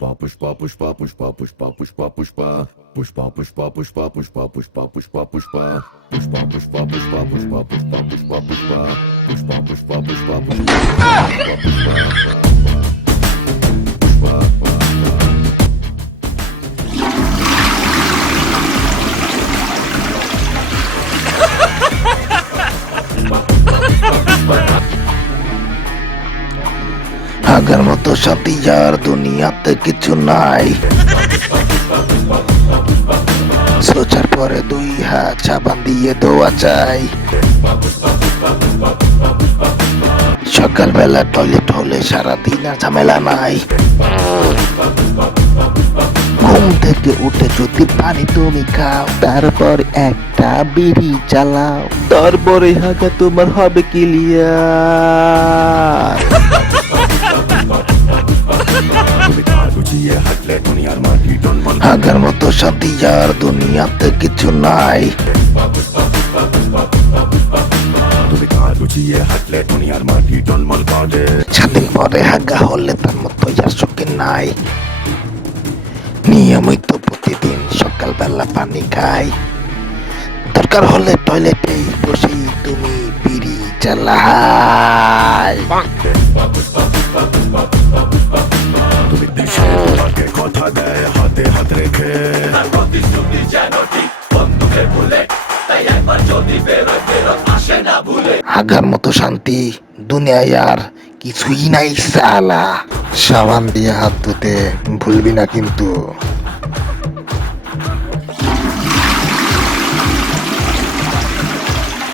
Pushpa, pushpa, pushpa, pushpa, pushpa, pushpa, pushpa. Pushpa, pushpa, pushpa, pushpa, pushpa, pushpa, pushpa. Pushpa, pushpa, pushpa, pushpa, pushpa, pushpa, pushpa. Pushpa, pushpa, pushpa, pushpa, pushpa, আগের মতো শান্তি আর দুনিয়াতে কিছু নাই। সোচার পরে 2 হাত সাবান দিয়ে ধোয়া চাই। সকালবেলা টয়লেট হলে সারাদিন আর ঝামেলা নাই। ঘুম থেকে উঠে যদি পানি তুমি খাও, তারপর একটা বিড়ি চালাও, তারপরে হাগা তোমার হবে ক্লিয়ার। আগের মতো শান্তি আর দুনিয়াতে কিছু নাই। স্বাধীন পরে হাগা হলে তার মতো আর সুখে নাই। নিয়মিত প্রতিদিন সকালবেলা পানি খাই, দরকার হলে টয়লেটেই বসেই তুমি বিড়ি চালাই। কথা দেয় হাতে হাত রেখে, হাগার মতো শান্তি দুনিয়ায় আর কিছুই নাই সালা। সাবান দিয়ে হাত ধুতে ভুলবি না কিন্তু।